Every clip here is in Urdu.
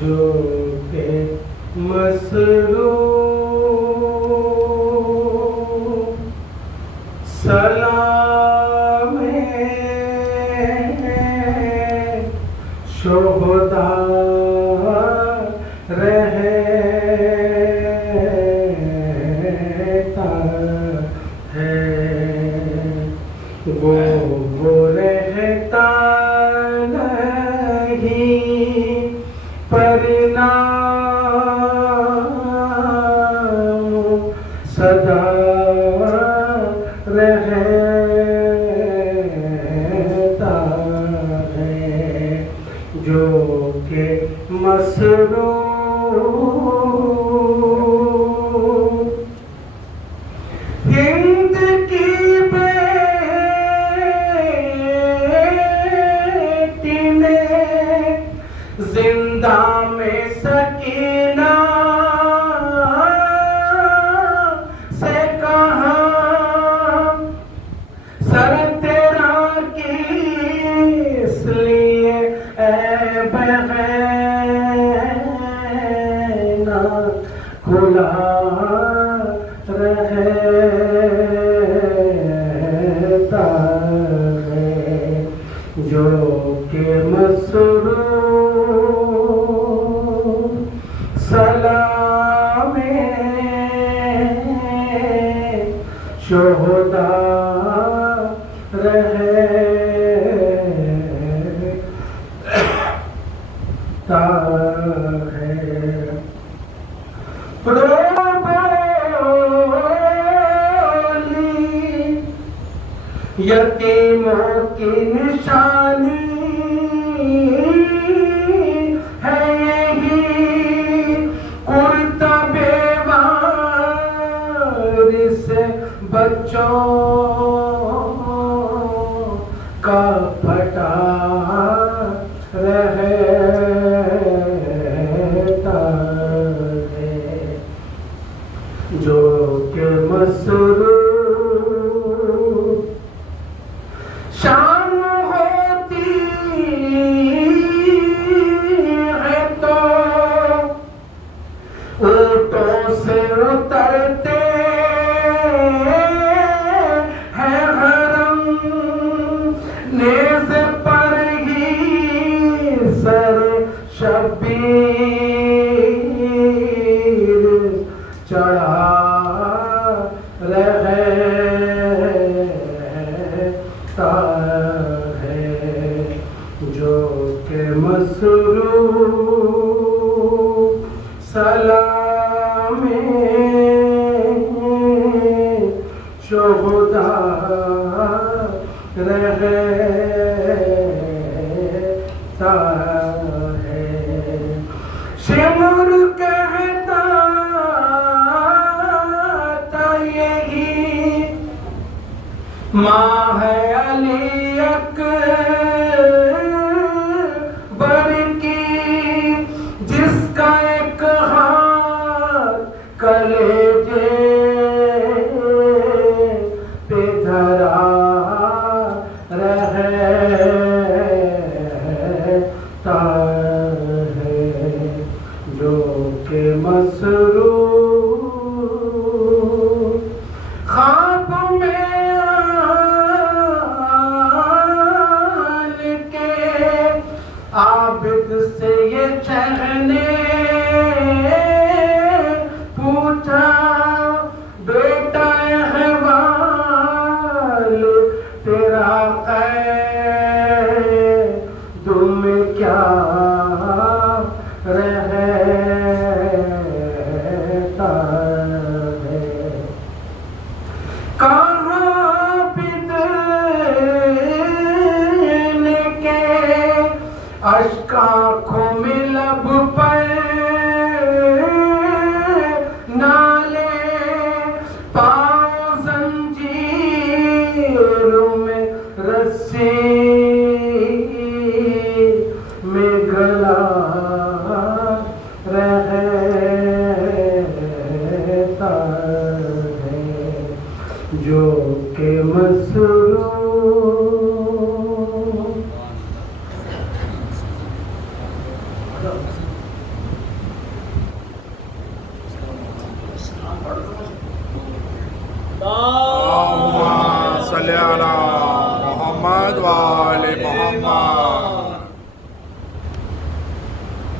جو کہ مصروف سلام شہداء رہتا ہے، وہ رہتا نہیں پر نام سدا رہتا ہے، جو کہ مصروف ہند کی بیٹی نے زندہ میں سکینہ سے کہا سر تیرا کس لیے اے بہنا کھلا رہتا ہے، جو کہ مصروف سلام شہداء رہتا ہے۔ یتیموں کی نشانی ہے یہی، کرتا بے وارث بچوں کا پھٹا رہتا ہے، جو کہ مصروف شام ہوتی ہے تو اونٹوں سے اترتے ہیں حرم، نیز پر ہی سر شبیر چڑھا رہتا ہے، جو کہ مصروف سلام شہداء رہتا ہے۔ شمر کہتا تھا یہی ماں ہے علی اکبر کی، جس کا ایک ہاتھ کلیجے پہ دھرا رہتا ہے، جو کہ مصروف خواب میں آن کے عابد سے یہ چہنے پوچھا، بیٹا احوال تیرا قید میں کیا رہتا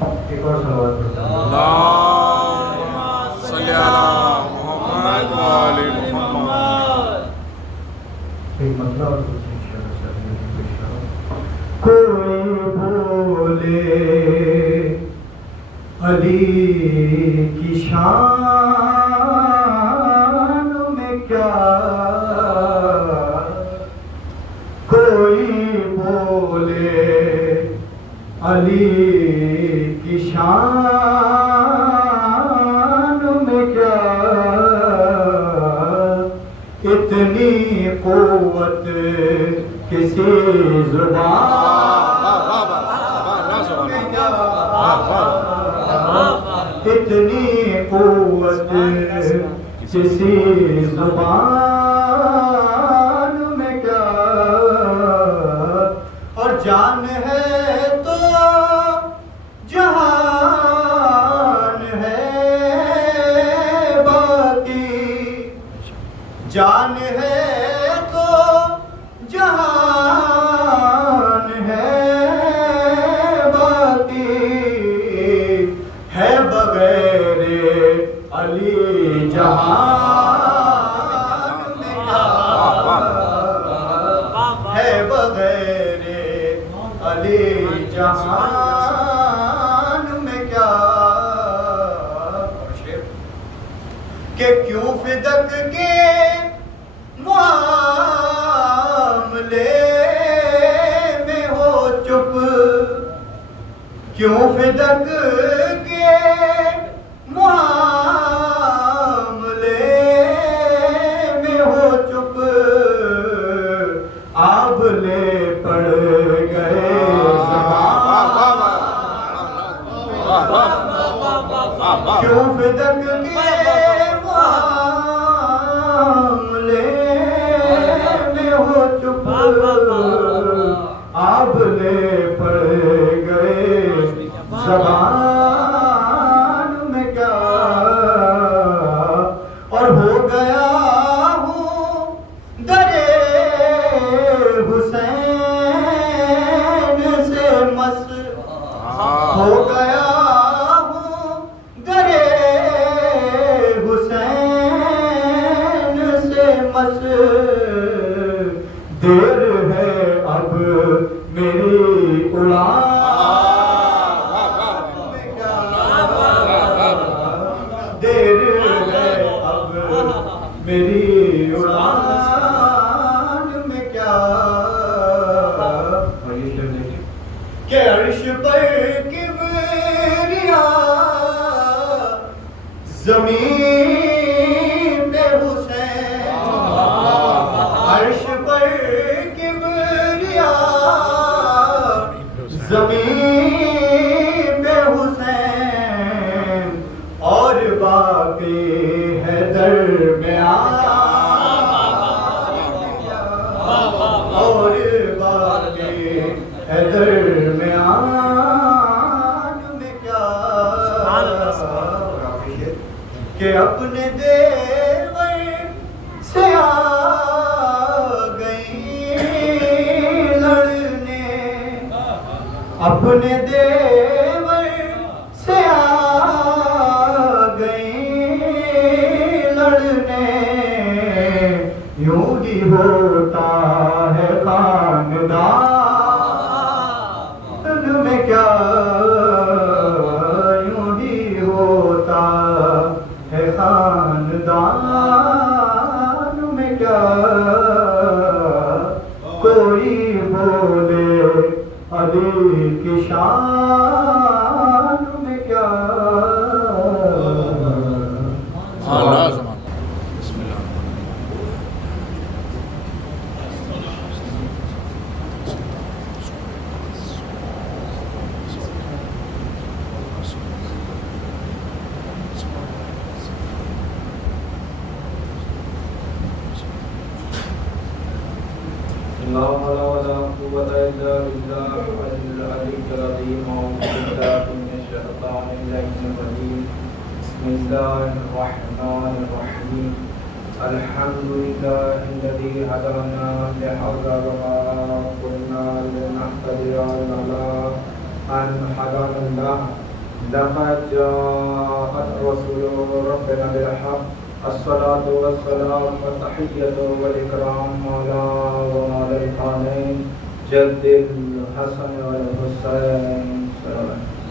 ایک اور صلوات پڑھتے ہیں۔ اللہم صلی علی محمد و آل محمد۔ ایک مسئلہ اور دوسری انشاءاللہ سامنے پیش کرو۔ کوئی بولے علی کی شان میں کیا، کوئی بولے علی کی شان میں کیا، اتنی قوت کسی زبان میں کیا، اتنی قوت کسی زبان میں کیا، اور جان ہے تو جہان ہے باقی، جان ہے تو جہان ہے باقی، ہے بغیر علی جہان میں کیا، ہے بغیر علی جہان میں کیا، کہ کیوں فدق کے معاملے میں ہو چپ، کیوں فدق کے معاملے میں ہو چپ، آپ لے پڑ گئے زبان، کیوں فدق کے معاملے میں ہو چپ، آپ لے پڑ گئے زبان میں کیا، اور ہو گیا ہوں درے حسین سے مس، ہو گیا ہوں درے حسین سے مس، دیر ہے اب میری اڑان میں کیا، دیر ہے اب میری اڑان میں کیا، اور یہ شعر دیکھیں کہ عرش پر کبریا زمین پہ حسین، عرش پر کبریا زمین پہ حسین، اور باقی ہے درمیان، اور باقی ہے درمیان میں کیا، کہ اپنے دیور سے آ گئی لڑنے، اپنے دیور سے آ گئی لڑنے، یوں ہی ہوتا ہے خاندان میں کیا، یوں ہی ہوتا ہے خاندان میں کیا، کوئی بولے علی کی شان میں کیا، بسم اللہ۔ لا حول ولا قوة إلا بالله العلي العظيم، أعوذ بالله من الشيطان اللعين الرجيم، بسم الله الرحمن الرحيم، الحمد لله الذي هدانا لهذا وما كنا لنهتدي لولا أن هدانا الله لقد جاءت رسول ربنا بالحق الصلاة والسلام والتحية والإكرام على وعلى الحسنين جد الحسن والحسين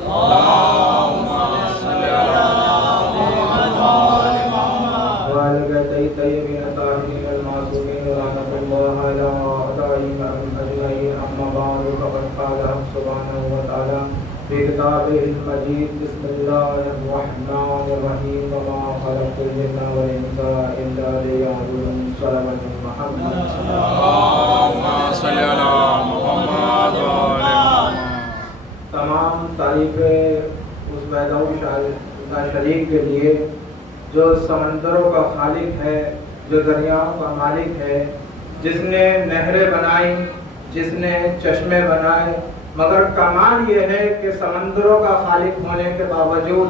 اللهم صل على محمد وآل محمد والدي الطيبين الطاهرين المعصومين ورحمة الله على أعدائهم أجمعين. أما بعد فقد قال سبحانه وتعالى في كتابه المجيد بسم الله الرحمن الرحيم وما خلقت الجن والإنس إلا ليعبدون. صلوات محمد. اللهم صل على محمد وآل محمد. تمام تعریفیں اس وحدہ شریک کے لیے جو سمندروں کا خالق ہے، جو دریاؤں کا مالک ہے، جس نے نہریں بنائی، جس نے چشمے بنائے، مگر کمال یہ ہے کہ سمندروں کا خالق ہونے کے باوجود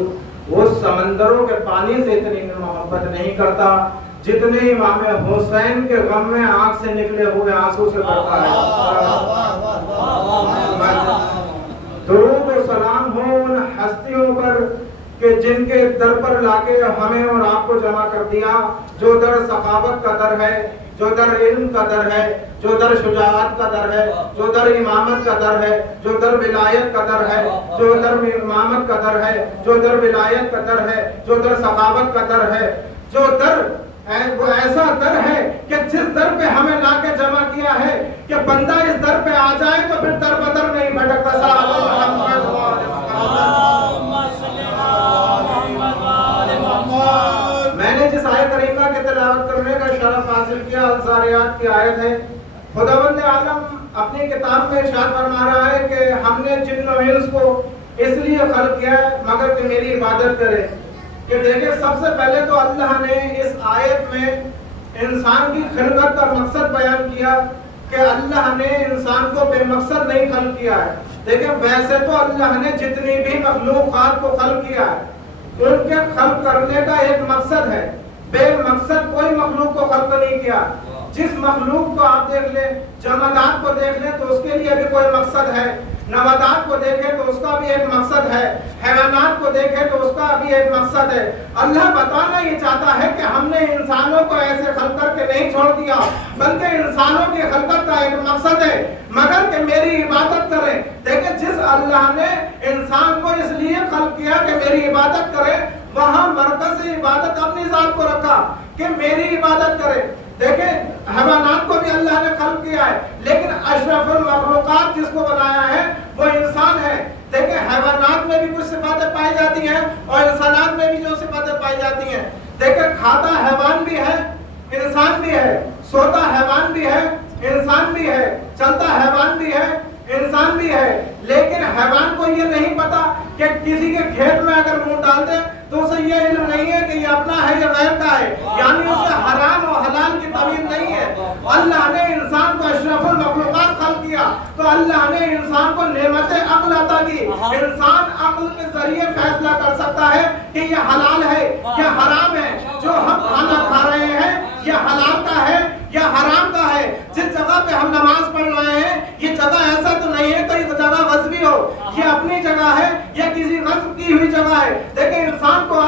وہ سمندروں کے پانی سے اتنی محبت نہیں کرتا جتنے امام حسین کے غم میں آنکھ سے نکلے ہوئے آنسو سے کرتا ہے. درود و سلام ہو ان ہستیوں پر کہ جن کے در پر لا کے ہمیں اور آپ کو جمع کر دیا، جو در سخاوت کا در ہے، جو در علم کا در ہے، جو در شجاعت کا در ہے، جو در امامت کا در ہے، جو در ولایت کا در ہے، جو در امامت کا در ہے، جو در ولایت کا در ہے، جو در سخاوت کا در ہے، جو در وہ ایسا در ہے کہ جس در پہ ہمیں لا کے جمع کیا ہے کہ بندہ اس در پہ آ جائے تو پھر در بدر نہیں بھٹکتا. میں نے جس آیت کریمہ کی تلاوت کرنے کا شرف حاصل کیا الزاریات کی آیت ہے. خداوند عالم اپنی کتاب میں ارشاد فرما رہا ہے کہ ہم نے جن و انس کو اس لیے خلق کیا ہے مگر کہ میری عبادت کرے. کہ دیکھیں سب سے پہلے تو اللہ نے اس آیت میں انسان کی خلقت کا مقصد بیان کیا کہ اللہ نے انسان کو بے مقصد نہیں خلق کیا ہے. دیکھیں ویسے تو اللہ نے جتنی بھی مخلوقات کو خلق کیا ہے ان کے خلق کرنے کا ایک مقصد ہے. بے مقصد کوئی مخلوق کو خلق نہیں کیا. جس مخلوق کو آپ دیکھ لیں، جمادات کو دیکھ لیں تو اس کے لیے بھی کوئی مقصد ہے، نباتات کو دیکھیں تو اس کا بھی ایک مقصد ہے، حیوانات کو دیکھیں تو اس کا بھی ایک مقصد ہے. اللہ بتانا یہ چاہتا ہے کہ ہم نے انسانوں کو ایسے خلق کر کے نہیں چھوڑ دیا بلکہ انسانوں کی خلقت کا ایک مقصد ہے مگر کہ میری عبادت کریں. دیکھیں جس اللہ نے انسان کو اس لیے خلق کیا کہ میری عبادت کرے، وہاں مرکز عبادت اپنی ذات کو رکھا کہ میری عبادت کرے. دیکھیں حیوانات کو بھی اللہ نے خلق کیا ہے لیکن اشرف المخلوقات جس کو بنایا ہے وہ انسان ہے. دیکھیں حیوانات میں بھی کچھ صفاتیں پائی جاتی ہیں اور انسانات میں بھی جو صفاتیں پائی جاتی ہیں. دیکھیں کھاتا حیوان بھی ہے، انسان بھی ہے، سوتا حیوان بھی ہے، انسان بھی ہے، چلتا حیوان بھی ہے، انسان بھی ہے. لیکن حیوان کو یہ نہیں پتا کہ کسی کے کھیت میں اگر منہ ڈال دے تو اسے یہ علم نہیں ہے کہ یہ اپنا ہے یا غیر کا ہے، یعنی اسے حرام اور حلال کی تمیز نہیں ہے. اللہ نے انسان کو اشرف المخلوقات خلق کیا تو اللہ نے انسان کو نعمت عقل عطا کی. انسان عقل کے ذریعے فیصلہ کر سکتا ہے کہ یہ حلال ہے یا حرام ہے. جو ہم کھانا کھا رہے ہیں یہ حلال کا ہے یا حرام کا ہے. جس جگہ پہ ہم نماز پڑھ رہے ہیں یہ جگہ ایسا تو نہیں ہے کہ یہ جگہ غصبی ہو، یہ اپنی جگہ ہے یا کسی غصب کی ہوئی جگہ ہے. دیکھیں انسان کو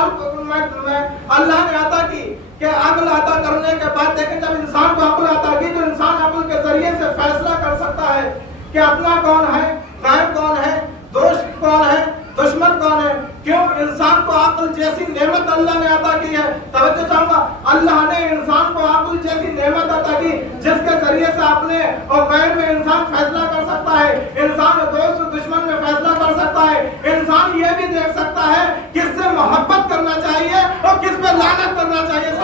اللہ نے عطا کی کہ عقل عطا کرنے کے بعد دیکھیں جب انسان کو عقل عطا کی تو انسان عقل کے ذریعے سے فیصلہ کر سکتا ہے کہ اپنا کون ہے، غیر کون ہے، دوست کون ہے، دشمن کون ہے. کیوں؟ انسان کو عقل جیسی نعمت اللہ نے عطا کی ہے. توجہ چاہوں گا، اللہ نے انسان کو عقل جیسی نعمت عطا کی جس کے ذریعے سے اپنے اور غیر میں انسان فیصلہ کر سکتا ہے، انسان دوست دشمن میں فیصلہ کر سکتا ہے. انسان یہ بھی دیکھ سکتا ہے کس سے محبت کرنا چاہیے اور کس پہ لعنت کرنا چاہیے.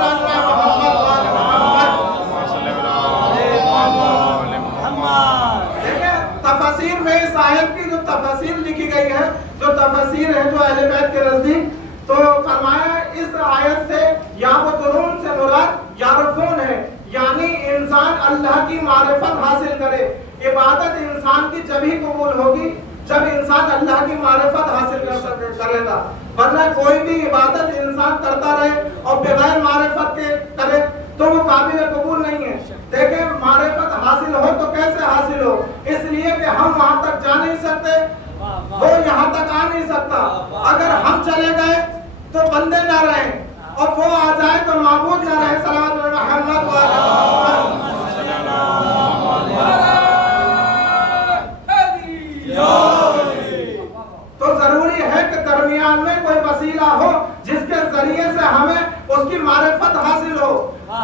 تفاسیر میں اس آیت کی جو تفاسیر لکھی گئی ہے، جو تفاسیر ہے جو اہل بیت کے نزدیک، تو فرمایا اس آیت سے یا وہ درون سے مراد یعرفون ہے، یعنی انسان اللہ کی معرفت حاصل کرے. عبادت انسان کی جب ہی قبول ہوگی جب انسان اللہ کی معرفت حاصل کرے گا، ورنہ کوئی بھی عبادت انسان کرتا رہے اور بغیر معرفت کے کرے تو وہ قابل قبول نہیں ہے. دیکھیں معرفت حاصل ہو تو کیسے حاصل ہو؟ اس لیے کہ ہم وہاں تک جا نہیں سکتے وہ یہاں تک آ نہیں سکتا. اگر ہم چلے گئے تو بندے نہ رہیں اور وہ آ جائے تو معبود نہ رہے. صلوات محمد تو ضروری ہے کہ درمیان میں کوئی وسیلہ ہو جس کے ذریعے سے ہمیں اس کی معرفت حاصل ہو,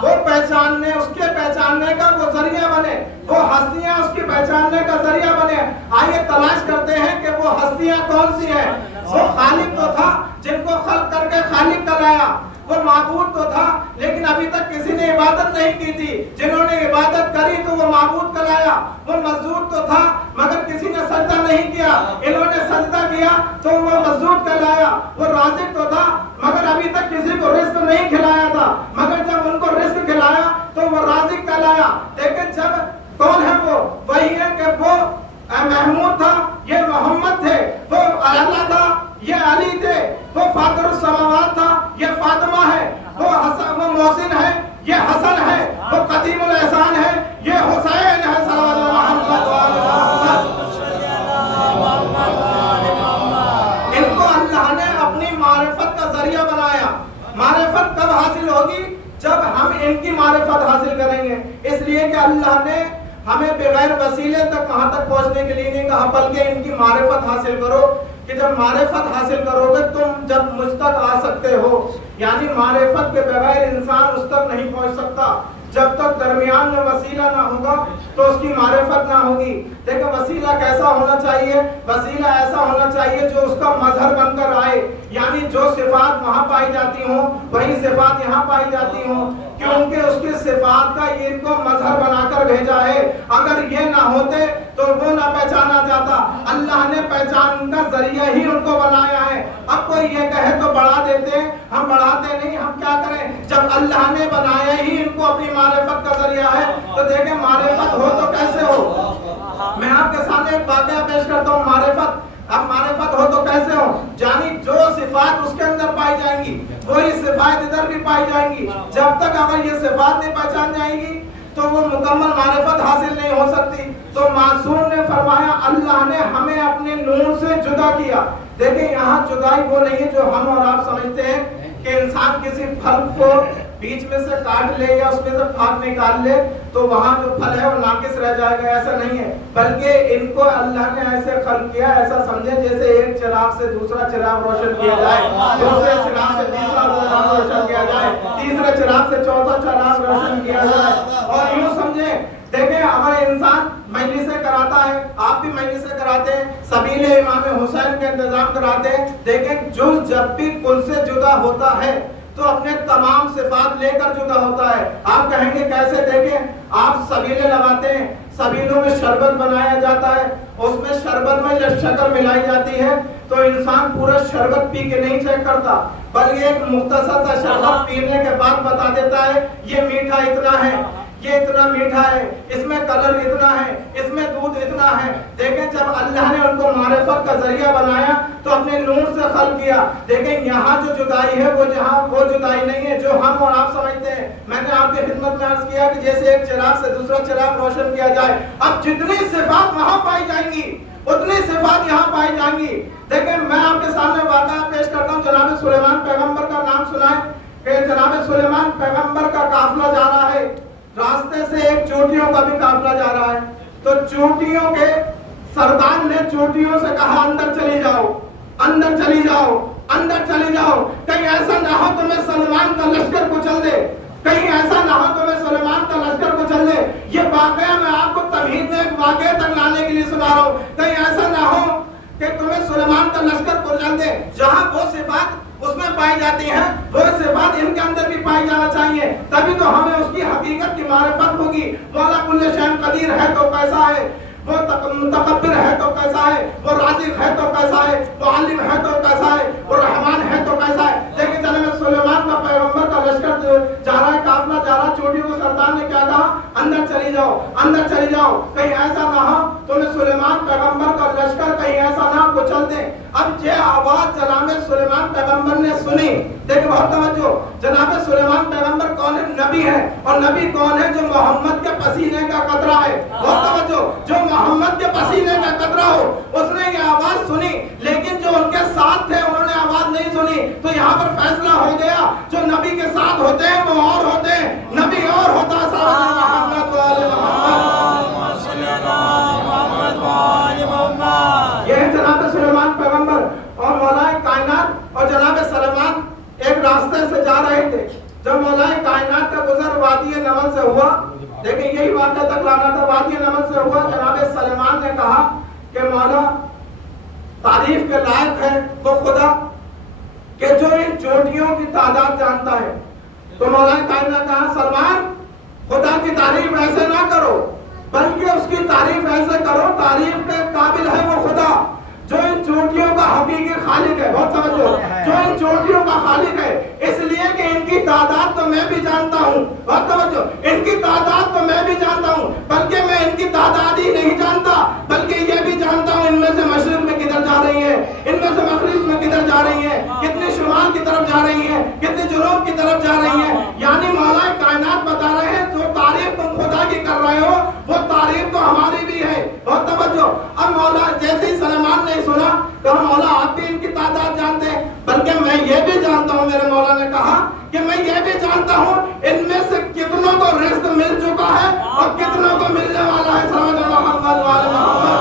وہ پہچاننے, اس کے پہچاننے کا وہ ذریعہ بنے, وہ ہستیاں اس کی پہچاننے کا ذریعہ بنے. آئیے تلاش کرتے ہیں کہ وہ ہستیاں کون سی ہیں. وہ خالق تو تھا جن کو خلق کر کے خالق کرایا, وہ معبود تو تھا لیکن ابھی تک کسی نے عبادت نہیں کی تھی, جنہوں نے عبادت کری تو وہ معبود کرایا. وہ مسجود تو تھا مگر کسی نے سجدہ نہیں کیا, انہوں نے سجدہ کیا تو وہ مسجود کرایا. وہ رازق تو تھا مگر ابھی تک کسی کو رزق نہیں کھلایا تھا, مگر جب ان کو رزق کھلایا تو وہ رازق کرایا. لیکن جب کون ہے وہ, وہی ہے کہ وہ محمود تھا, یہ محمد تھے. وہ اللہ تھا, یہ علی تھے. وہ فاطر السماوات تھا, یہ فاطمہ ہے. وہ محسن ہے, یہ حسن ہے. وہ قدیم الاحسان ہے, یہ حسین ہے. صلوات محمد ان کو اللہ نے اپنی معرفت کا ذریعہ بنایا. معرفت کب حاصل ہوگی؟ جب ہم ان کی معرفت حاصل کریں گے. اس لیے کہ اللہ نے ہمیں بغیر وسیلے تک وہاں تک پہنچنے کے لیے نہیں کہا, بلکہ ان کی معرفت حاصل کرو. کہ جب معرفت حاصل کرو گے تم جب مجھ تک آ سکتے ہو, یعنی معرفت کے بغیر انسان اس تک نہیں پہنچ سکتا. جب تک درمیان میں وسیلہ نہ ہوگا تو اس کی معرفت نہ ہوگی. دیکھیں وسیلہ کیسا ہونا چاہیے؟ وسیلہ ایسا ہونا چاہیے جو اس کا مظہر بن کر آئے, یعنی جو صفات وہاں پائی جاتی ہوں وہی صفات یہاں پائی جاتی ہوں, کیونکہ اس کی صفات کا یہ ان کو مظہر بنا کر بھیجا ہے. اگر یہ نہ ہوتے تو وہ نہ پہچانا جاتا. اللہ نے پہچان کا ذریعہ ہی ان کو بنایا ہے. اب کوئی یہ کہے تو بڑھا دیتے ہیں, ہم بڑھاتے نہیں. ہم کیا کریں جب اللہ نے بنایا ہی ان کو اپنی معرفت کا ذریعہ ہے. تو دیکھیں معرفت ہو تو کیسے ہو. میں آپ کے سامنے ایک واقعہ پیش کرتا ہوں. اب معرفت ہو تو کیسے ہو؟ یعنی جو صفات اس کے اندر پائی جائیں گی وہی صفات ادھر بھی پائی جائیں گی. جب تک اگر یہ صفات نہیں پہچان جائیں گی تو وہ مکمل معرفت حاصل نہیں ہو سکتی. تو معصوم نے فرمایا اللہ نے ہمیں اپنے نور سے جدا کیا. دیکھیں یہاں جدائی وہ نہیں ہے جو ہم اور آپ سمجھتے ہیں کہ انسان کسی پھل کو بیچ میں سے کاٹ لے یا اس میں سے پھاگ نکال لے تو وہاں جو پھل ہے وہ ناقص رہ جائے گا. ایسا نہیں ہے, بلکہ ان کو اللہ نے ایسے خلق کیا, ایسا سمجھے جیسے ایک چراغ سے دوسرا چراغ روشن کیا جائے, دوسرے چراغ سے تیسرا چراغ روشن کیا جائے, تیسرے چراغ سے چوتھا چراغ روشن کیا جائے. اور یوں سمجھے دیکھیں اگر انسان مجلسیں کراتا ہے, آپ بھی مجلسیں کراتے ہیں, سبیل امام حسین کا انتظام کراتے ہیں. دیکھیں جز جب بھی کل سے جدا ہوتا ہے تو اپنے تمام صفات لے کر جدا ہوتا ہے. آپ کہیں گے کیسے؟ دیکھیں آپ سبیلے لگاتے ہیں, سبیلوں میں شربت بنایا جاتا ہے, اس میں شربت میں جب شکر ملائی جاتی ہے تو انسان پورا شربت پی کے نہیں چیک کرتا, بلکہ ایک مختصر سا شربت پینے کے بعد بتا دیتا ہے یہ میٹھا اتنا ہے, یہ اتنا میٹھا ہے, اس میں کلر اتنا ہے, اس میں دودھ اتنا ہے. دیکھیں جب اللہ نے ان کو معرفت کا ذریعہ بنایا تو اپنے نور سے خلق کیا. دیکھیں یہاں جو جدائی ہے وہ جدائی نہیں ہے جو ہم اور آپ سمجھتے ہیں. میں نے آپ کی خدمت میں عرض کیا کہ جیسے ایک چراغ سے دوسرا چراغ روشن کیا جائے, اب جتنی صفات وہاں پائی جائیں گی اتنی صفات یہاں پائی جائیں گی. دیکھیں میں آپ کے سامنے واقعہ پیش کرتا ہوں. جناب سلیمان پیغمبر کا نام سنا ہے کہ جناب سلیمان پیغمبر کا قافلہ جا رہا ہے, راستے سے ایک چوٹیوں کا بھی قافلہ جا رہا ہے. تو چوٹیوں کے سردار نے چوٹیوں سے کہا اندر چلی جاؤ, اندر چلی جاؤ, اندر چلی جاؤ, کہیں ایسا نہ ہو تمہیں سلیمان کا لشکر کچل دے, کہیں ایسا نہ ہو تمہیں سلیمان کا لشکر کچل دے. یہ واقعہ میں آپ کو تمہید میں ایک واقعہ تک لانے کے لیے سنا رہا ہوں. کہیں ایسا نہ ہو کہ تمہیں سلیمان کا لشکر کچل دے. جہاں وہ صفات اس میں پائی جاتی ہیں وہ صفات ان کے اندر بھی پائی جانا چاہیے, تبھی تو ہمیں اس کی حقیقت کی معرفت ہوگی. مولا کل شیء قدیر ہے تو کیسا ہے, وہ متکبر ہے تو کیسا ہے, وہ رازق ہے تو کیسا ہے, وہ عالم ہے تو کیسا ہے, وہ رحمان ہے تو کیسا ہے. لیکن جناب سلیمان کا پیغمبر کا لشکر جا رہا ہے, قافلہ جا رہا ہے, چوٹیوں کو سردار نے کیا کہا اندر چلی جاؤ, اندر چلی جاؤ, کہیں ایسا نہ ہو تمہیں سلیمان پیغمبر کا لشکر کہیں ایسا نہ کچل دیں. اب یہ آواز جناب سلیمان پیغمبر نے سنی. دیکھیں بہت توجہ, جناب سلیمان پیغمبر کون ہے؟ نبی ہے. اور نبی کون ہے؟ جو محمد کے پسینے کا قطرہ ہے. بہت توجہ, جو محمد کے پسینے کا قطرہ ہو. اس نے یہ آواز سنی, لیکن جو ان کے ساتھ تھے انہوں نے آواز نہیں سنی. تو یہاں پر فیصلہ ہو گیا, جو نبی کے ساتھ ہوتے ہیں وہ اور ہوتے ہیں, نبی اور ہوتا ہے. محمد والے محمد, یہ ہے جناب سلیمان پیغمبر اور مولا کائنات. اور جناب سلیمان ایک راستے سے جا رہے تھے. جب مولا کائنات کا گزر وادی نمل سے ہوا, دیکھیں یہی واقعہ تک لانا تھا, وادی نمل سے ہوا. جناب سلیمان نے کہا کہ مولا تعریف کے لائق ہے تو خدا کہ جو ان چوٹیوں کی تعداد جانتا ہے. تو مولا کائنات نے کہا سلمان خدا کی تعریف ایسے نہ کرو, بلکہ اس کی تعریف ایسے کرو, تعریف کے قابل ہے وہ خدا جو ان چوٹیوں کا حقیقی خالق ہے. بہت توجہ, جو ان چوٹیوں کا خالق ہے, اس لیے کہ ان کی تعداد تو میں بھی جانتا ہوں. بہت توجہ, ان کی تعداد تو میں بھی جانتا ہوں, بلکہ میں ان کی تعداد ہی نہیں جانتا بلکہ یہ بھی جانتا ہوں ان میں سے مشرق میں کدھر جا رہی ہے, ان میں سے مغرب میں کدھر جا رہی ہے, کتنی شمال کی طرف جا رہی ہے, کتنی جنوب کی طرف جا رہی ہے. یعنی مولا کائنات بتا رہے ہیں جو تعریف تم خدا کی کر رہے ہو وہ تعریف تو ہماری بھی ہے. بہت توجہ. اب مولا جیسے ہی سلیمان نے سنا کہ مولا آپ بھی ان کی تعداد جانتے ہیں, بلکہ میں یہ بھی جانتا ہوں. میرے مولا نے کہا کہ میں یہ بھی جانتا ہوں ان میں سے کتنوں کو رزق مل چکا ہے اور کتنوں کو ملنے والا ہے. سلام محمد والے محمد.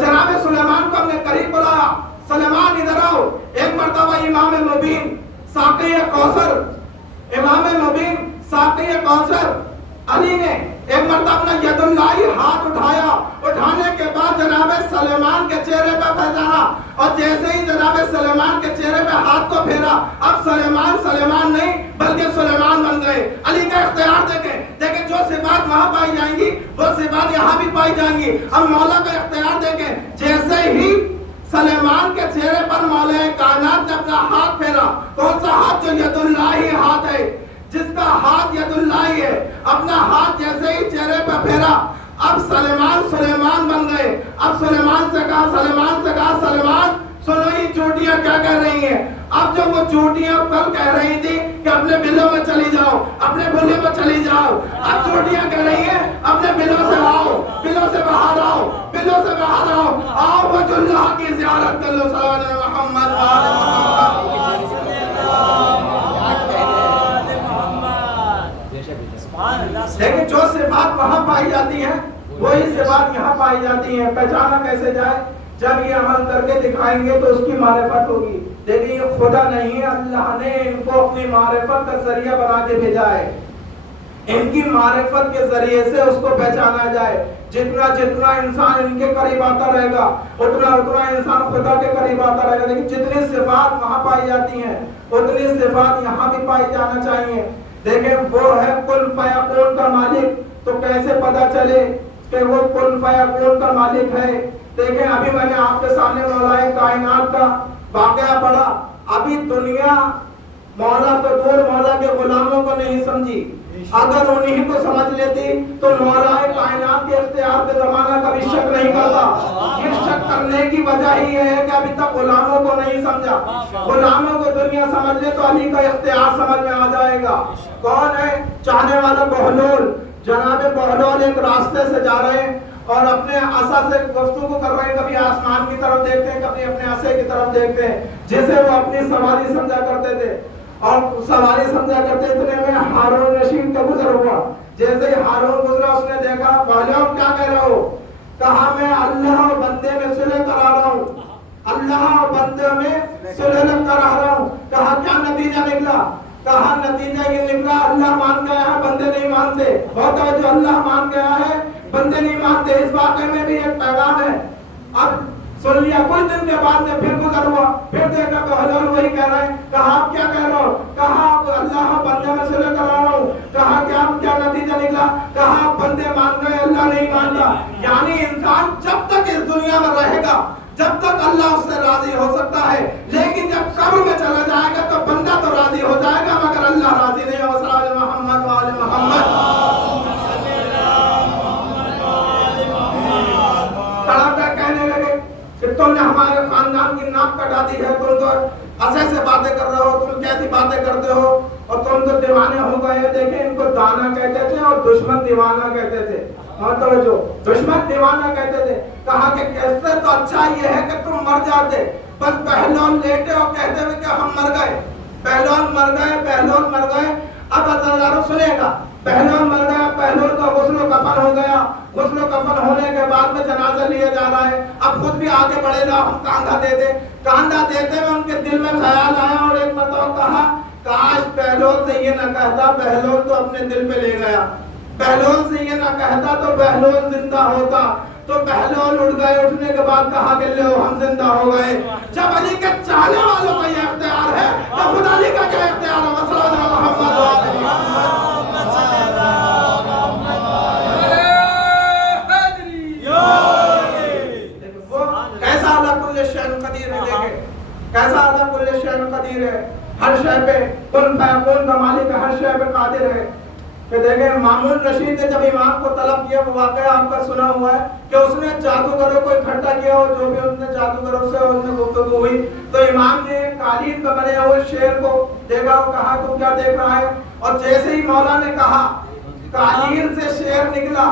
جناب سلیمان کو ہم نے قریب بلایا, سلیمان ادھر آؤ. ایک مرتبہ امام مبین ساقی کوثر, امام مبین ساقی کوثر علی نے ایک مرتبہ اپنا ید اللہ ہاتھ اٹھایا. اٹھانے کے بعد جناب سلیمان کے چہرے پہ پہچانا, اور جیسے ہی جناب سلیمان کے چہرے پہ ہاتھ کو پھیرا, اب سلیمان نہیں بلکہ سلیمان بن گئے. علی کا اختیار دیکھیں جو صفات وہاں پائی جائیں گی وہ صفات یہاں بھی پائی جائیں گی. اب مولا کا اختیار دیکھیں, جیسے ہی سلیمان کے چہرے پر مولا کائنات نے اپنا ہاتھ پھیرا. کون سا ہاتھ؟ جو ید اللہ ہاتھ ہے, جس کا ہاتھ ید اللہ ہے. اپنا ہاتھ جیسے ہی چہرے پہ پھیرا, اب سلیمان بن گئے. اب سلیمان سے کہا سلیمان سنو یہ چوٹیاں کیا کہہ رہی ہیں. اب جب وہ چوٹیاں کل کہہ رہی تھی کہ اپنے بلوں میں چلی جاؤ, اپنے بلے میں چلی جاؤ, اب چوٹیاں کہہ رہی ہیں اپنے بلوں سے آؤ, بلوں سے باہر آؤ, بلوں سے باہر آؤ, آؤ وجہ اللہ کی زیارت کر لو. صلی اللہ علیہ محمد وآل محمد. لیکن جو صفات وہاں پائی جاتی ہیں وہی صفات یہاں پائی جاتی ہیں. پہچانا کیسے جائے؟ جب یہ عمل کر کے دکھائیں گے تو اس کی معرفت ہوگی. لیکن یہ خدا نہیں ہے, اللہ نے ان کو اپنی معرفت کا ذریعہ بنا کے بھیجا ہے. ان کی معرفت کے ذریعے سے اس کو پہچانا جائے. جتنا انسان ان کے قریب آتا رہے گا اتنا انسان خدا کے قریب آتا رہے گا. لیکن جتنی صفات وہاں پائی جاتی ہیں اتنی صفات یہاں بھی پائی جانا چاہیے. دیکھیں وہ ہے کن فیکون کا مالک, تو کیسے پتا چلے کہ وہ کن فیکون کا مالک ہے؟ دیکھیں ابھی میں نے آپ کے سامنے مولا کائنات کا واقعہ پڑھا. ابھی دنیا مولا تو دور مولا کے غلاموں کو نہیں سمجھی. اگر انہیں کو سمجھ لیتی تو مولا کائنات کے اختیار پہ زمانہ کبھی شک نہیں کرتا. یہ شک کرنے کی وجہ ہی یہ ہے کہ ابھی تک غلاموں کو نہیں سمجھا. غلاموں کو دنیا سمجھ لے تو علی کا اختیار سمجھ میں آ جائے گا. کون ہے؟ چاہنے والا بہلول. جناب بہلول ایک راستے سے جا رہے ہیں اور اپنے عصا سے گفتگو کر رہے ہیں. کبھی آسمان کی طرف دیکھتے ہیں, کبھی اپنے عصے کی طرف دیکھتے ہیں, جسے وہ اپنی سواری سمجھا کرتے تھے. اور سواری سمجھا کرتے اتنے میں ہارون رشید کا گزر ہوا. جیسے ہی ہارون گزرا اس نے دیکھا, بھائیو کیا کہہ رہے ہو؟ کہا میں اللہ اور بندے میں صلح کرا رہا ہوں, اللہ اور بندے میں صلح کرا رہا ہوں. کہا کیا نتیجہ نکلا؟ کہا نتیجہ یہ نکلا اللہ مان گیا ہے, بندے نہیں مانتے. بہت توجہ, اللہ مان گیا ہے, بندے نہیں مانتے. اس واقعے میں بھی ایک پیغام ہے. اب سن لیا. کچھ دن کے بعد میں پھر گزر ہوا, پھر دیکھا بہلول وہی کہہ رہے ہیں. کہا آپ کیا کہہ رہے ہو؟ کہا اللہ بندے میں صلح کرا رہا ہوں. کہا کیا نتیجہ نکلا؟ کہا بندے مان گئے, اللہ نہیں مانتا. یعنی انسان جب تک اس دنیا میں رہے گا جب تک اللہ اس سے راضی ہو سکتا ہے, لیکن جب قبر میں چلا جائے گا تو بندہ تو راضی ہو جائے گا مگر اللہ راضی نہیں ہو. صلی اللہ علیہ محمد وآل محمد. تم نے ہمارے خاندان کی ناک کٹا دی ہے، تم تو ایسے باتیں کر رہے ہو، تم کیسی باتیں کرتے ہو، اور تم تو دیوانے ہو گئے. دیکھیں ان کو دانا کہتے تھے اور دشمن دیوانہ کہتے تھے. اور توجہ، دشمن دیوانہ کہتے تھے. کہا کہ کیسے تو اچھا یہ ہے کہ تم مر جاتے، بس بہلول لیٹے اور کہتے ہوئے کہ ہم مر گئے، بہلول مر گئے، بہلول مر گئے. اب ہزاروں سنے گا، بہلول مر گیا، بہلول کا غسل و کفن ہو گیا. غسل و کفن ہونے کے بعد میں جنازہ لیا جا رہا ہے. اب خود بھی آگے بڑھے گا، ہم کاندھا دے دے. کاندھا دیتے ہوئے ان کے دل میں خیال آیا اور ایک مرتبہ کہا کاش بہلول سے یہ نہ کہتا، بہلول تو اپنے دل پہ لے گیا. بہلول سے یہ نہ کہتا تو بہلول زندہ ہوتا. تو بہلول اٹھ گئے. اٹھنے کے بعد کہا کہ لو ہم زندہ ہو گئے. جب علی کے چاہنے والوں کا یہ اختیار ہے تو خدا علی کا کیا اختیار ہے؟ صلی اللہ علیہ محمد. کیسا اللہ کل شیء قدیر ہے. دیکھیں کیسا اللہ کل شیء قدیر ہے، ہر شے پہ کن فیکون کا مالک ہے، ہر شے پہ قادر ہے. کہ دیکھیں مامون رشید نے جب امام کو طلب کیا، وہ واقعہ آپ کا سنا ہوا ہے کہ اس نے جادوگروں کو اکٹھا کیا اور جو بھی اس نے جادوگروں سے ان میں گفتگو ہوئی تو امام نے قالین کا بنے ہوئے شیر کو دیکھا اور کہا تو کیا دیکھ رہا ہے. اور جیسے ہی مولا نے کہا قالین سے شیر نکلا،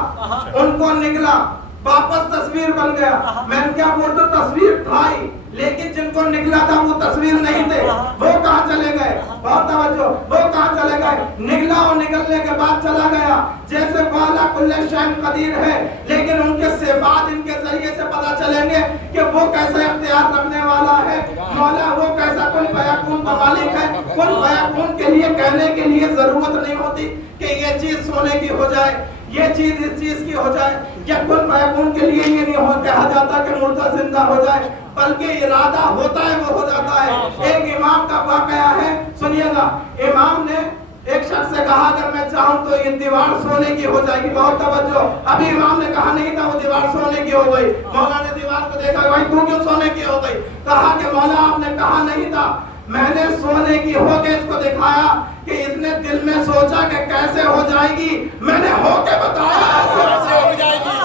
ان کو نکلا، واپس تصویر بن گیا. میں نے کیا وہ تو تصویر تھا ہی، لیکن جن کو نکلا تھا وہ تصویر نہیں تھے. وہ کہاں چلے گئے؟ بہت توجہ، وہ کہاں چلے گئے؟ نکلا اور نکلنے کے بعد چلا گیا. جیسے والا کل شیء قدیر ہے، لیکن ان کے صفات ان کے ذریعے سے پتہ چلیں گے کہ وہ کیسے اختیار رکھنے والا ہے. مولا وہ کیسا کن فیکون کا مالک ہے. کن فیکون کے لیے کہنے کے لیے ضرورت نہیں ہوتی کہ یہ چیز سونے کی ہو جائے، یہ چیز اس چیز کی ہو جائے. یا کن فیکون کے لیے یہ نہیں کہا جاتا کہ مردہ زندہ ہو جائے، بلکہ ارادہ ہوتا ہے وہ ہو جاتا ہے. ایک امام کا واقعہ ہے، سنیے گا. امام نے ایک شخص سے کہا اگر میں چاہوں تو یہ دیوار سونے کی ہو جائے گی. بہت توجہ. ابھی امام نے کہا نہیں تھا وہ دیوار سونے کی ہو گئی. مولا نے دیوار کو دیکھا، بھائی تو کیوں سونے کی ہو گئی؟ کہا کہ مولا آپ نے کہا نہیں تھا، میں نے سونے کی ہو کے اس کو دکھایا کہ اس نے دل میں سوچا کہ کیسے ہو جائے گی، میں نے ہو کے بتایا ایسے ہو جائے گی.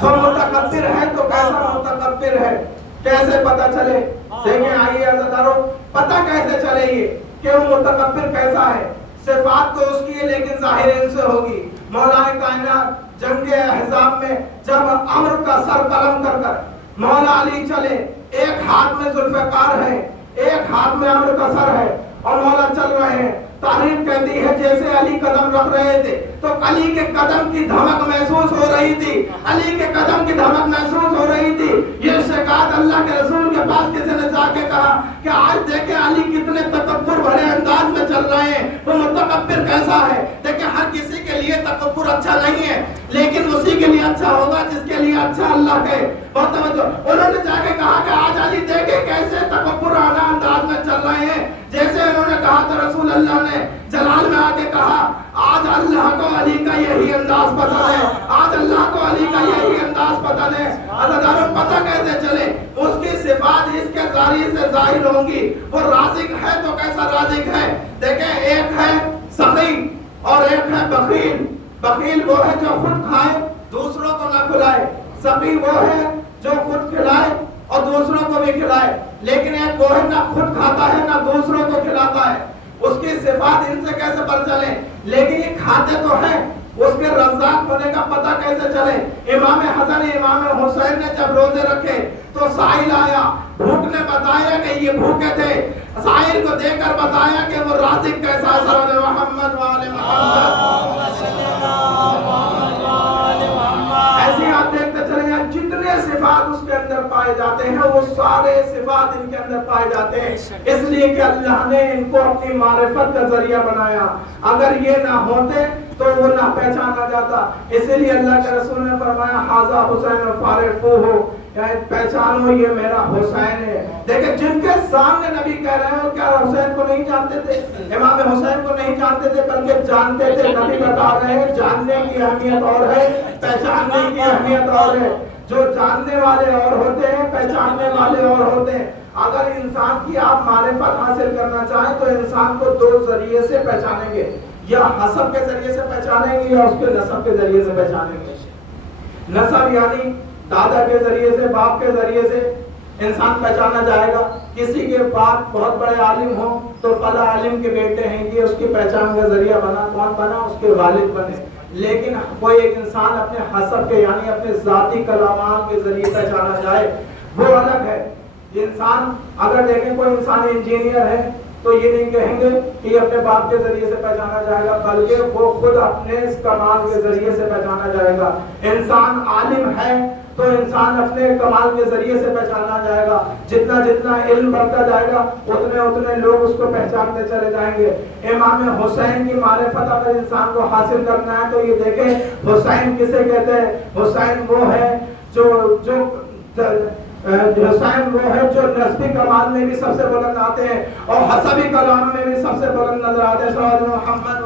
تو متکبر ہے تو کیسا متکبر ہے، کیسے پتہ چلے؟ دیکھیں آئیے عزیزارو، پتہ کیسے چلے یہ کہ وہ متکبر کیسا ہے؟ صفات تو اس کی ہے لیکن ظاہر ان سے ہوگی. مولا کائنات جنگ احزاب میں جب عمر کا سر قلم کر کر مولا علی چلے، ایک ہاتھ میں ذوالفقار ہے، ایک ہاتھ میں عمر کا سر ہے اور مولا چل رہے ہیں. تاریخ کہتی ہے جیسے علی قدم رکھ رہے تھے تو علی کے قدم کی دھمک محسوس ہو رہی تھی، علی کے قدم کی دھمک محسوس ہو رہی تھی. یہ شکایت اللہ کے رسول کے پاس کسی نے جا کے کہا کہ آج دیکھیں علی کتنے تکبر بھرے انداز میں چل رہے ہیں، وہ متکبر کیسا ہے. دیکھیں ہر کسی کے لیے تکبر اچھا نہیں ہے، لیکن اسی کے لیے اچھا ہوگا جس کے لیے اچھا اللہ کے. بہت توجہ. انہوں نے جا کے کہا کہ آج علی دیکھیں کیسے تکبر آنا انداز میں چل رہے ہیں. جیسے انہوں نے کہا تو رسول اللہ نے جلال میں آ کے کہا آج اللہ کو علی کا یہی انداز پسند ہے، آج اللہ کو علی کا یہی انداز پسند ہے. عزیزانو پتہ کیسے چلے؟ اس کی صفات اس کے ذریعے سے ظاہر ہوں گی. وہ رازق ہے تو کیسا رازق ہے؟ دیکھیں ایک ہے سخی اور ایک ہے بخیل. بخیل وہ ہے جو خود کھائے دوسروں کو نہ کھلائے، سخی وہ ہے جو خود کھلائے اور دوسروں کو بھی کھلائے. لیکن ایک وہ ہے نہ خود کھاتا ہے نہ دوسروں کو کھلاتا ہے. اس کی صفات ان سے کیسے پتہ چلے؟ لیکن یہ کھاتے تو ہیں، اس کے رزاق ہونے کا پتہ کیسے چلے؟ امام حسن امام حسین نے جب روزے رکھے تو سائل آیا، بھوک نے بتایا کہ یہ بھوکے تھے. سائل کو دے کر بتایا کہ وہ رازق کیسا ہے. صلی محمد وآل محمد. ایسی آپ دیکھتے چلے جائیں جتنے صفات اس کے اندر پائے جاتے ہیں وہ سارے صفات ان کے اندر پائے جاتے ہیں، اس لیے کہ اللہ نے ان کو اپنی معرفت کا ذریعہ بنایا. اگر یہ نہ ہوتے تو وہ نہ پہچانا جاتا. اسی لیے اللہ کے رسول نے فرمایا ھذا حسین فارفوہ، یعنی پہچانو یہ میرا حسین ہے. دیکھیں جن کے سامنے نبی کہہ رہے ہیں وہ کیا حسین کو نہیں جانتے تھے؟ امام حسین کو نہیں جانتے تھے بلکہ جانتے تھے. نبی بتا رہے ہیں جاننے کی اہمیت اور ہے، پہچاننے کی اہمیت اور ہے. جو جاننے والے اور ہوتے ہیں، پہچاننے والے اور ہوتے ہیں. اگر انسان کی آپ معرفت حاصل کرنا چاہیں تو انسان کو دو ذریعے سے پہچانیں گے، یا حسب کے ذریعے سے پہچانیں گے یا اس کے نسب کے ذریعے سے پہچانیں گے۔ نسب یعنی دادا کے ذریعے سے، باپ کے ذریعے سے انسان پہچانا جائے گا۔ کسی کے باپ بہت بڑے عالم ہوں تو فلاں عالم کے بیٹے ہیں، یہ اس کی پہچان کا ذریعہ بنا۔ کون بنا؟ اس کے والد بنے۔ لیکن کوئی ایک انسان اپنے حسب کے یعنی اپنے ذاتی کلامات کے ذریعے پہچانا جائے وہ الگ ہے۔ انسان اگر دیکھیں کوئی انسان انجینئر ہے تو یہ نہیں کہیں گے کہ یہ اپنے باپ کے ذریعے سے پہچانا جائے گا، بلکہ وہ خود اپنے اس کمال کے ذریعے سے پہچانا جائے گا۔ انسان عالم ہے تو انسان اپنے کمال کے ذریعے سے پہچانا جائے گا۔ جتنا جتنا علم بڑھتا جائے گا اتنے اتنے لوگ اس کو پہچانتے چلے جائیں گے۔ امام حسین کی معرفت اگر انسان کو حاصل کرنا ہے تو یہ دیکھیں حسین کسے کہتے ہیں؟ حسین وہ ہے حسین وہ ہے جو نسبی کمال میں بھی سب سے بلند آتے ہیں اور حسبی کلام میں بھی سب سے بلند نظر آتے ہیں۔ صلی اللہ علیہ محمد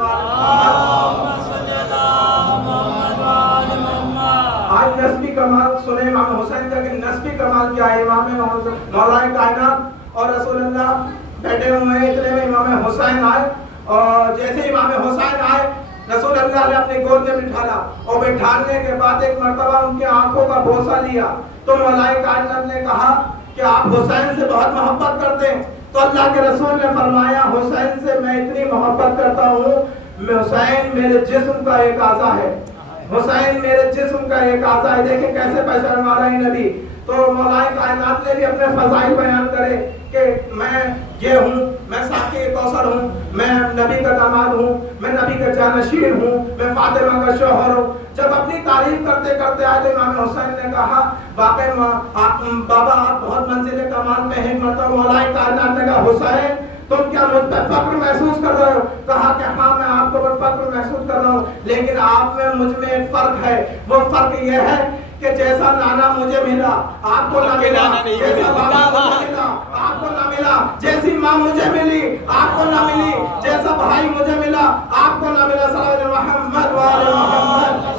آج نسبی کمال سنیں امام حسین کا کہ نسبی کمال کیا ہے۔ امام مولا کائنات اور رسول اللہ بیٹھے ہوئے ہیں، اتنے میں امام حسین آئے اور جیسے امام حسین آئے رسول اللہ نے اپنی گود میں بٹھالا اور بٹھانے کے بعد ایک مرتبہ ان کی آنکھوں کا بوسہ لیا تو مولا کائنات نے کہا کہ آپ حسین سے بہت محبت کرتے ہیں، تو اللہ کے رسول نے فرمایا حسین سے میں اتنی محبت کرتا ہوں، حسین میرے جسم کا ایک اعضا ہے، حسین میرے جسم کا ایک اعضا ہے۔ دیکھیں کیسے پہچان مارا ہے نبی۔ تو مولا کائنات نے بھی اپنے فضائل بیان کرے کہ میں یہ ہوں، میں ساقی کوثر ہوں، میں نبی کا داماد ہوں، میں نبی کا جانشین ہوں، میں فاطمہ کا شوہر ہوں۔ جب اپنی تعریف کرتے کرتے آئے تو امام حسین نے کہا واقعی بابا آپ بہت منزل کمال میں ہیں۔ مرتبہ مولا کائنات نے کہا حسین تم کیا مجھ پہ فخر محسوس کر رہے ہو؟ کہا کہ ہاں میں آپ کو فخر محسوس کر رہا ہوں، لیکن آپ میں مجھ میں ایک فرق ہے۔ وہ فرق یہ ہے کہ جیسا نانا مجھے ملا آپ کو نہ ملا، جیسا بابا مجھے ملا آپ کو نہ ملا، جیسی ماں مجھے ملی آپ کو نہ ملی، جیسا بھائی مجھے ملا آپ کو نہ ملا۔ صلی اللہ علیہ محمد وآل محمد۔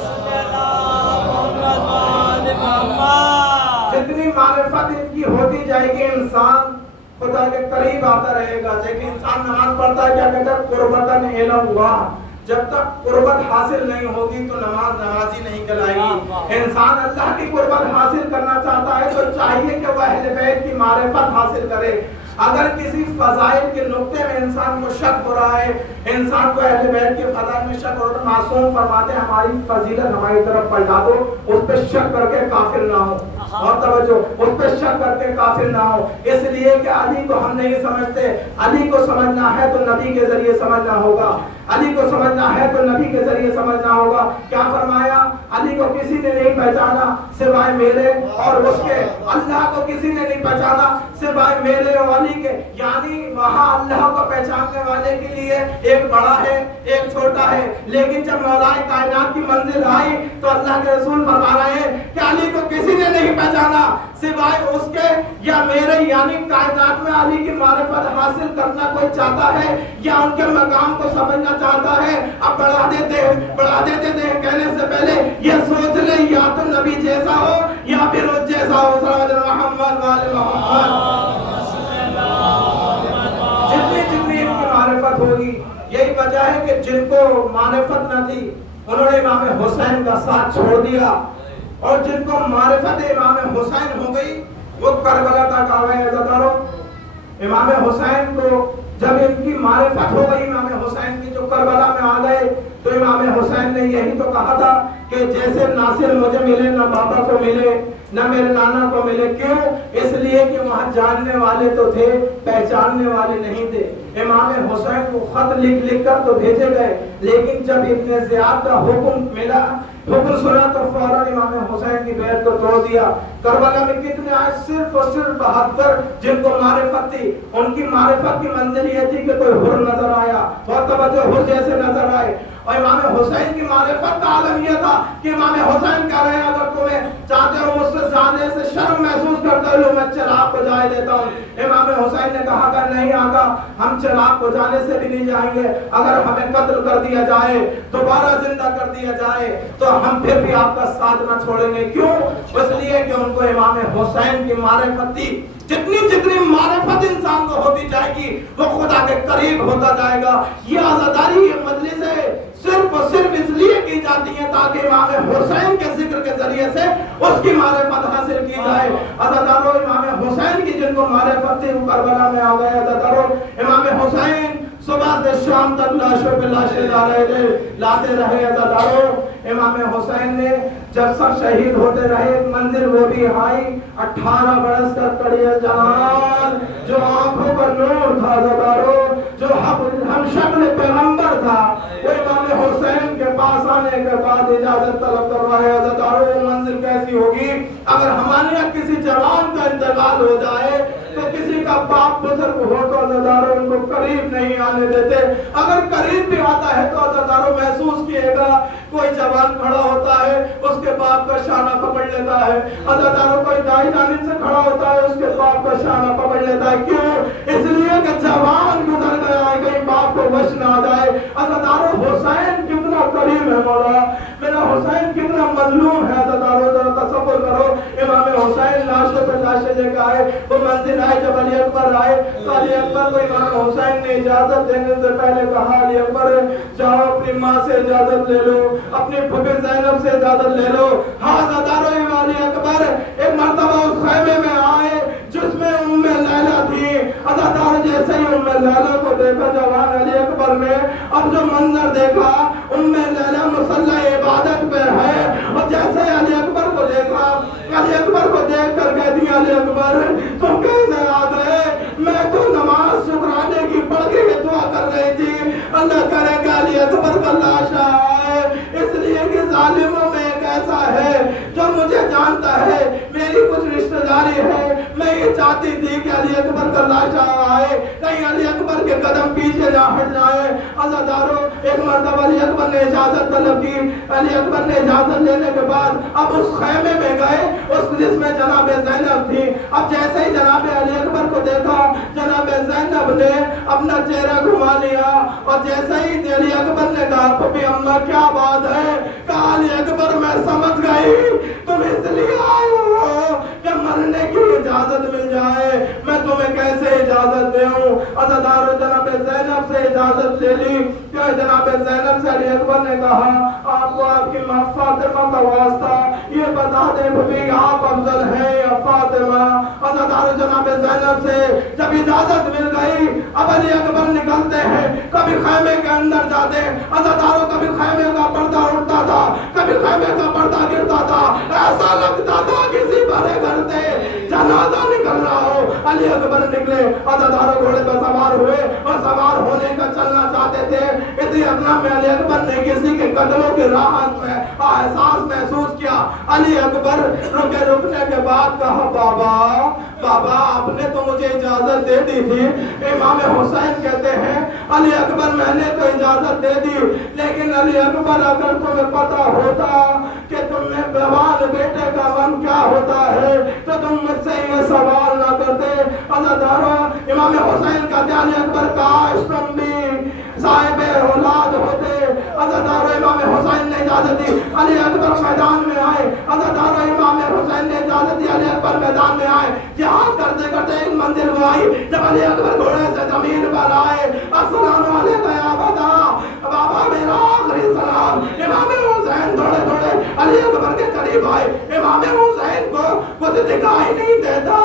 جتنی معرفت ان کی ہوتی جائے گی انسان خدا کے قریب آتا رہے گا۔ دیکھیں انسان نماز پڑھتا ہے کیا کہتا ہے؟ قربتاً الی اللہ۔ جب تک قربت حاصل نہیں ہوگی تو نمازی نہیں کہلائے گی۔ انسان اللہ کی قربت حاصل کرنا چاہتا ہے تو چاہیے کہ وہ اہل بیت کی معرفت حاصل کرے۔ اگر کسی فضائل کے نقطے میں انسان کو شک ہو رہا ہے، انسان کو اہل بیت کے فضائل میں شک ہو رہا ہے، معصوم فرماتے ہیں ہماری فضیلت ہماری طرف پلٹا دو، اس پہ شک کر کے کافر نہ ہو۔ اور توجہ، اس پہ شک کر کے کافر نہ ہو، اس لیے کہ علی کو ہم نہیں سمجھتے۔ علی کو سمجھنا ہے تو نبی کے ذریعے سمجھنا ہوگا، علی کو سمجھنا ہے تو نبی کے ذریعے سمجھنا ہوگا۔ کیا فرمایا؟ علی کو کسی نے نہیں پہچانا سوائے میرے اور اس کے، اللہ کو کسی نے نہیں پہچانا سوائے میرے اور علی کے۔ یعنی وہاں اللہ کو پہچاننے والے کے لیے ایک بڑا ہے ایک چھوٹا ہے، لیکن جب مولا کائنات کی منزل آئی تو اللہ کے رسول فرما رہے ہیں کہ علی کو کسی نے نہیں پہچانا سوائے اس کے یا میرے۔ یعنی کائنات میں علی کی معرفت حاصل کرنا کوئی چاہتا ہے یا ان کے مقام کو سمجھنا چاہتا ہے، اب بڑھا دیتے ہیں کہنے سے پہلے یہ سوچ لے یا تو نبی جیسا ہو یا پھر اس جیسا ہو۔ صلی اللہ علیہ محمد وآل محمد۔ جتنی ان کی معرفت ہوگی، یہی وجہ ہے کہ جن کو معرفت نہ تھی انہوں نے امام حسین کا ساتھ چھوڑ دیا، اور جن کو معرفت امام حسین ہو گئی وہ کربلا تک آ گئے۔ عزتدارو، امام حسین کو جب ان کی معرفت ہو گئی امام حسین کی جو کربلا میں آ گئے تو امام حسین نے یہی تو کہا تھا کہ جیسے ناصر مجھے ملے نہ بابا کو ملے نہ میرے نانا کو ملے۔ کیوں؟ اس لیے کہ وہاں جاننے والے تو تھے، پہچاننے والے نہیں تھے۔ امام حسین کو خط لکھ کر تو بھیجے گئے، لیکن جب ابن زیاد کا حکم ملا، حکم سنا تو فوراً امام حسین کی بیعت کو توڑ دیا۔ کربلا میں کتنے آئے؟ صرف اور صرف 72 جن کو معرفت تھی۔ ان کی معرفت کی منزل یہ تھی کہ کوئی حر نظر آیا، اور توجہ، حر جیسے نظر آئے اور امام حسین کی معرفت کا عالم یہ تھا کہ امام حسین کہہ رہے ہیں اگر تمہیں چاہتے ہو مجھ سے جانے سے شرم محسوس کرتے ہو میں چراغ کو جائے دیتا ہوں. امام حسین نے کہا کہ نہیں آقا ہم چراغ کو جانے سے بھی نہیں جائیں گے, اگر ہمیں قتل کر دیا جائے دوبارہ زندہ کر دیا جائے تو ہم پھر بھی آپ کا ساتھ نہ چھوڑیں گے. کیوں؟ اس لیے کہ ان کو امام حسین کی معرفت تھی. جتنی معرفت انسان کو ہوتی جائے گی وہ خدا کے قریب ہوتا جائے گا. یہ عزاداری یہ مجلسیں صرف اور صرف اس لیے کی جاتی ہیں تاکہ امام حسین کے ذکر کے ذریعے سے اس کی معرفت حاصل کی جائے. عزادارو امام حسین کی جن کو معرفت تھی وہ کربلا میں آ گئے. عزادارو امام حسین صبح سے شام تک لاشوں پہ لاشیں لاتے رہے. عزادارو امام حسین نے جب سب شہید ہوتے رہے ایک منزل وہ بھی آئی 18 برس کا کڑیا جان جو آنکھوں پر نور تھا. عزادارو جو ہم شکل پیغمبر تھا وہ امام حسین کے پاس آنے کے بعد اجازت طلب کر رہا ہے. عزادارو وہ منزل کیسی ہوگی اگر ہمارے یہاں کسی جوان کا انتقال ہو جائے تو کسی کا باپ بزرگ ہو تو عزادارو ان کو قریب نہیں آنے دیتے. اگر قریب بھی آتا ہے تو عزادارو محسوس کیے گا کوئی جوان کھڑا ہوتا ہے اس کے باپ کا شانہ پکڑ لیتا ہے. عزادارو کوئی دائی جانب سے کھڑا ہوتا ہے اس کے باپ کا شانہ پکڑ لیتا ہے. کیوں؟ اس لیے کہ جوان گزر گیا ہے کہیں باپ کو وش نہ آ جائے. عزادارو حسین کتنا قریب ہے مولا, میرا حسین کتنا مظلوم ہے. عزادارو ذرا تصور کرو امام حسین لاشوں پہ لاشیں لے کے آئے. وہ منزل آئے جب علی اکبر آئے تو علی اکبر کو امام حسین نے اجازت دینے سے پہلے کہا علی اکبر جاؤ اپنی ماں سے اجازت لے لو, اپنی پھوپھی زینب سے اجازت لے لو. ہاں عزادارو علی اکبر ایک مرتبہ اس خیمے میں آئے جس میں ام لیلا تھی. عزادارو جیسے ہی ام لیلا کو دیکھا جوان علی اکبر نے اب جو منظر دیکھا ام لیلا مصلی عبادت پہ ہے اور جیسے علی اکبر کو دیکھا علی اکبر کو دیکھ کر کہہ دیا علی اکبر تم کیسے آ گئے؟ میں تو نماز شکرانے کی پڑھ کے دعا کر رہی تھی. اللہ کرے کہ علی اکبر کا لاشا آئے, اس لیے کہ ظالموں میں ایک ایسا ہے جو مجھے جانتا ہے, میری کچھ رشتہ داری ہے. میں یہ چاہتی تھی کہ علی اکبر کا لاشا آئے کہیں علی اکبر کے قدم پیچھے نہ ہٹ جائے. عزادارو ایک مرتبہ علی اکبر نے اجازت طلب کی. علی اکبر نے اجازت لینے کے بعد اب اس خیمے میں گئے اس جس میں جناب زینب تھی. اب جیسے ہی جناب علی اکبر کو دیکھا جناب زینب نے اپنا چہرہ گھما لیا اور جیسے ہی علی اکبر نے کہا پھوپھی اماں کیا بات ہے؟ کہا علی اکبر میں سمجھ گئی تم اس لیے آئے ہو کہ مرنے کی اجازت مل جائے. میں تمہیں کیسے اجازت دے ہوں؟ عزادارو جناب زینب سے اجازت لے لی. کہ جناب زینب سے علی اکبر نے کہا آپ کو آپ کی ماں فاطمہ کا واسطہ یہ بتا دیں پھوپھی آپ افضل ہیں یا فاطمہ. عزادارو جناب زینب سے جب اجازت مل گئی اب علی اکبر نکلتے ہیں, کبھی خیمے کے اندر جاتے. عزادارو کبھی خیمے کا پردہ اٹھتا تھا کبھی خیمے کا پردہ گرتا تھا, ایسا لگتا تھا کسی بڑے گھر سے جنازہ نکل رہا ہو. علی اکبر نکلے, عزادارو گھوڑے پر سوار ہوئے اور سوار ہونے کا چلنا چاہتے تھے. اتنی اپنا میں علی اکبر نے کسی کے قدموں کی راحت میں احساس محسوس کیا. علی اکبر رکنے کے بعد کہا بابا آپ نے تو مجھے اجازت دے دی تھی. امام حسین کہتے ہیں علی اکبر میں نے تو اجازت دے دی لیکن علی اکبر اگر تمہیں پتا ہوتا کہ تم نے جوان بیٹے کا غم کیا ہوتا ہے تو تم مجھ سے یہ سوال نہ کرتے. عزادارو امام حسین کہتے ہیں علی اکبر کاش تم بھی صاحب اولاد ہوتے. عزادارو امام حسین نے اجازت دی علی اکبر میدان میں آئے. عزادارو امام حسین نے اجازت دی علی اکبر میدان میں آئے. جہاد کرتے کرتے ایک منزل میں آئی جب علی اکبر گھوڑے سے زمین پر آئے السلام علیکم یا بابا میرا آخری سلام. امام حسین دوڑے دوڑے علی اکبر کے قریب آئے. امام حسین کو کچھ دکھائی نہیں دیتا.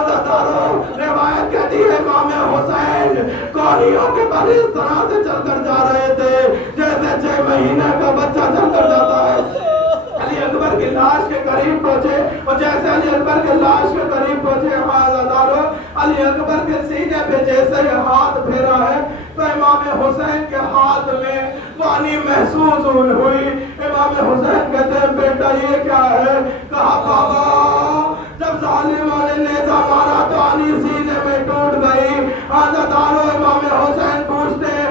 عزادارو روایت کہتی ہے امام حسین کوہنیوں کے پر اس طرح سے چل کر جا رہے تھے جیسے 6 مہینے کا بچہ چل کر جاتا ہے. علی اکبر کی لاش کے قریب پہنچے اور جیسے علی اکبر کے لاش کے قریب پہنچے عزادارو علی اکبر کے سینے پہ جیسے ہاتھ پھیرا ہے تو امام حسین کے ہاتھ میں پانی محسوس ہوئی. امام حسین کہتے ہیں بیٹا یہ کیا ہے؟ کہا بابا جب ظالموں نے نیزہ مارا تو آنی سینے میں ٹوٹ گئی. عزادارو امام حسین پوچھتے ہیں